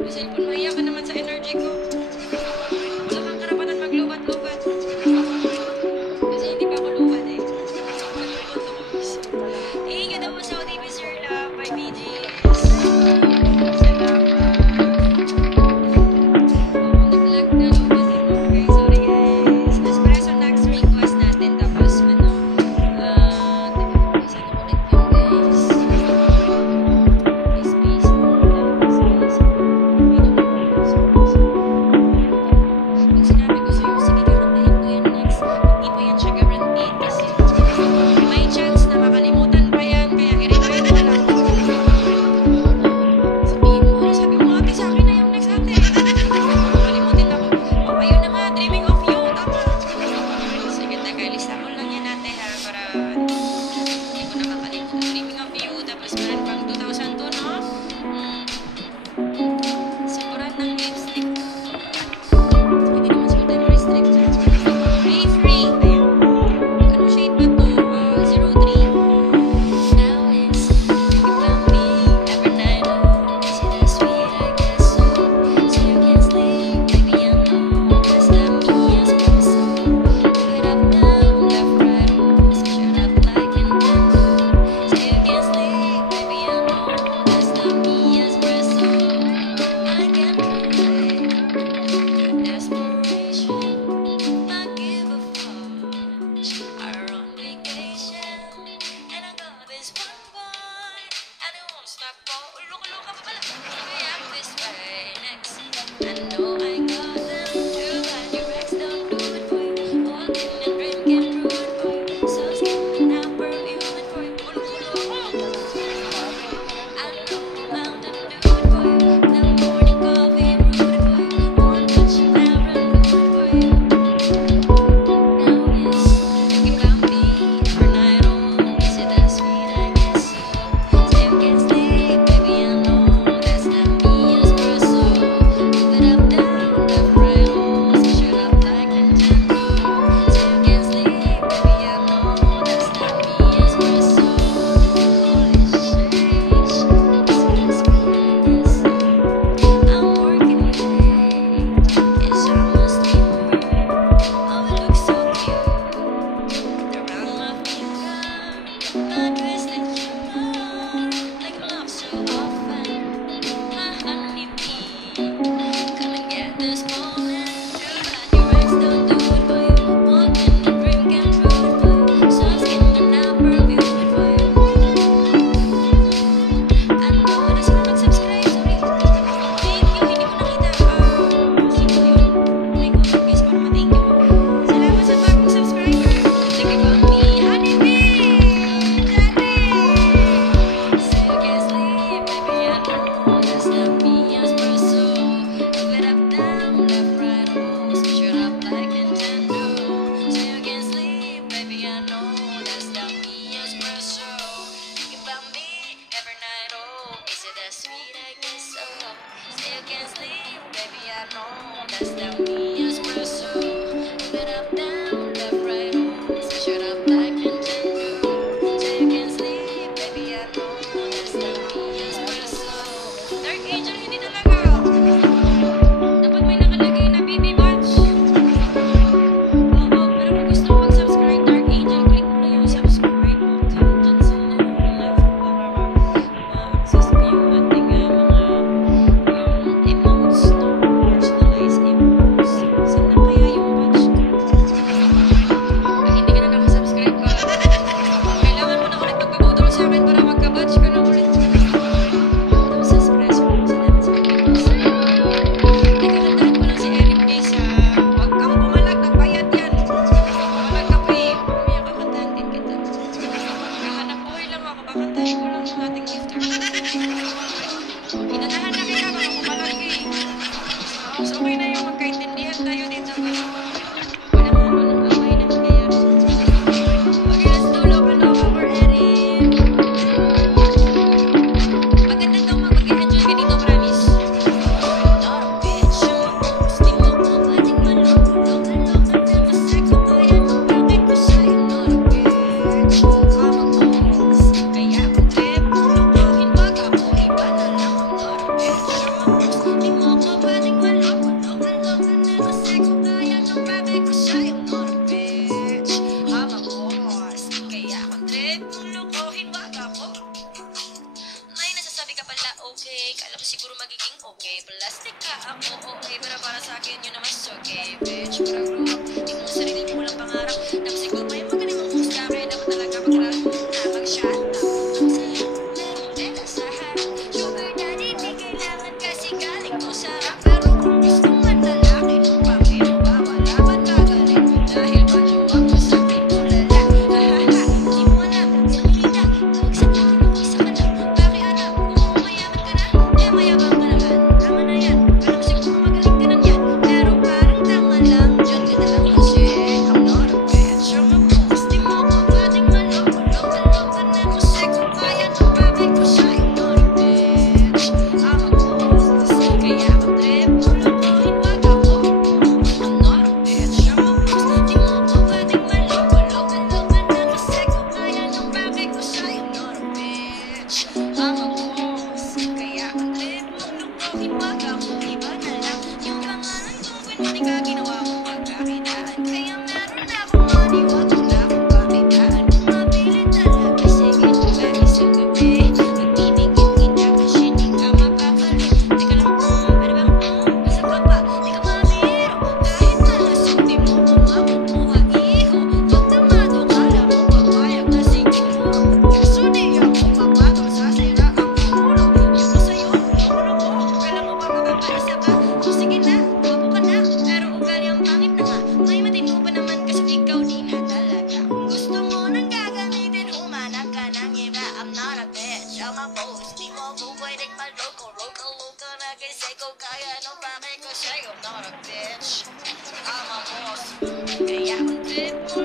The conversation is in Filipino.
May cellphone, mahiya ka naman sa energy ko. Wala kang karapatan maglubat-lubat. Kasi hindi pa ako lubat eh. Maglubat ako. Thank you daw sa OTP Sir Love by BGs. Salamat. Nag-lag na lubat din mo guys. Sorry guys. Espresso next request natin. Tapos ano, isa na ulit yun guys. Space. Pag sinabi ko sa'yo, sige kakantahin ko yan next. Hindi pa yan siya guaranteed kasi may chance na makalimutan pa yan. Kaya i-remind mo lang. Sabihin mo, sabi mo ate sa akin na yung next ate. Makalimutin ako. Oh, ayun na nga, dreaming of you. Tama. Sige, tagalista ko lang yan ate ha. Para hindi ko nakakalimutan. Dreaming of you. Tapos meron pang 2002, no? Siguran ng lipstick. Hindi naman sila time restricted. Free, free. Ayan. Ano shade ba to? 03. Now is becoming every night. Is it as sweet, I guess so. So you can't sleep, baby, I know. That's not me, as well, so. Pick it up now, left, right, switch it up like Nintendo. So you can't sleep, baby, I know. That's not me, espresso. I can't play. Your desperation, I give a fuck. Are on vacation, and I got this one boy, and it won't stop. Oh, look pa pala. I am this way next. I know I got them too bad. Your ex don't do it for you. Walking and drinking rude for you. So skin now perfume for you. I know Mountain Dew for you. The morning coffee rude for you. One touch now run good for you. Now is thinking about me every night. Oh, is it that sweet? I guess so. Still can't sleep, baby. I know that's not me, espresso. Move it up, down, left, right, oh, switch it up like Nintendo. Still can't sleep, baby. I know that's not me, espresso. Holy shit, is it as sweet? I guess so. I'm working late. It's almost 3 Oh, it looks so cute. Around my finger, my twisted humor, like love so often. My honey bee, come and get this morning. Too bad your ex don't do it for you. Walking and drinking rude for you. So skin and now perfume it for you. I know na sila nag-subscribe. Sorry. Thank you. Hindi ko nakita. Sino yun? May comment guys para ma-thank you. Salamat sa bagong subscriber. Think about me, honey bee. Daddy. So you can't sleep, baby, I know that's not me, espresso. Move it up, down, left, right, oh, switch it up like Nintendo. So you can't sleep, baby, I know that's not me, espresso. Think about me every night, oh, is it that sweet? I guess so. So you can't sleep, baby, I know that's not me, espresso. Move it up, down, left, right, oh, switch it up like Nintendo. So you can't sleep, baby, I know that's not me, espresso. Dark Angel, hindi talaga. Dapat may nakalagay na BB Batch. Oo, pero kung gusto mo mag-subscribe, Dark Angel, click mo lang yung subscribe button dyan sa left para ma-access mo yung ating mga emotes, no? Personalized emotes. Saan na kaya yung batch ko? Pag hindi ka na nakasubscribe ka, kailangan mo na ulit magpabudol sa akin para magka-batch ka na ulit. Tapos sa espresso, salamat sa pag-post. Nagkakantahan ko lang si Erin guys ha. Huwag kang pumalag, nagbayad yan. Pumalag ka pa eh. Mamaya kakantahan din kita. Kahanap buhay lang ako, kakantahin ko lang yung ating gifter. Inanahan na kita, baka pumalag eh. So okay na yung magkaintindihan tayo dito. Walang away na nangyayari. Okay, let's do Loka-Loka for Erin. Maganda daw mag-enjoy ka dito, promise. Not a bitch, still no one letting my love. Loka-Loka, never sex, kaya nang bakit ko sa'yo. Not a bitch, kama ko. Kaya kung trip, lukuhin wag ako, iba na lang. I'm not a bitch, pala okay. Kala mo siguro magiging okay. Plastic ka ako, okay. Pero para sa akin yun naman is okay. Bitch, parang grow up. Di mo sarili mo walang pangarap. Tapos ikaw pa yung magaling mong husga. Kaya dapat talaga mag-aral muna. Mag-shut up. Ang saya, merong tela sa harap. Sugar daddy, di kailangan kasi galing mo sarap. Pero kung gusto man lalaki ng pangin mo ba, wala ba't gagaling mo? Dahil ba jowa mo sa akin tulala? Hahaha, di mo alam. Salita, tawag sa akin ng isa ka lang. Pakialam, kung mayaman ka na, eh mayabang ka naman. Tama na yan, alam mo siguro magaling ka na yan. Pero parang tanga lang, dyan ka na lang kasi I'm not a bitch, I'm a boss. Di mo ko pwedeng maloko, loko-loko na mo seko. Kaya nang bagay ko siya, I'm not a bitch, I'm a boss. Kaya ang trip mo lutuhin, wag ako. I'm not a bitch, I'm a boss. Di mo ko pwedeng maloko, loko-loko na mo seko. Kaya nang bagay ko siya, I'm not a bitch, I'm a boss. Kaya ang trip mo lutuhin, wag ako. Iba na lang yung pangalan kong queen mo, di ka ginawa mong pagkakitaan. Kaya meron akong money, wag mo na akong pakitaan. Kung mapilit talaga, sige tuloy isang gabi. Ibibigin kita kasi di ka mapapali. Teka lang, pwede ba? Basta ka pa, di ka mabiro. Kahit malasing di mo ko makukuha, iho. Pag tamado ka lang mo, papayag na siguro. Kaso di ako papatol sa sira ang ulo. Yung ko sa'yo, lolo ko. Kailan mo ba mapapaisa ka? O sige na, wapo ka na. Pero ugali ang pangit na nga. May matino pa naman kasi ikaw di na talaga. Kung gusto mo nang gagamitin, humanap ka ng iba. I'm not a bitch, I'm a boss. Di mo ko pwedeng maloko. Loka-loka na kasi ko kaya nung bakit ko sa'yo. I'm not a bitch, I'm a boss. Kaya ang trip mo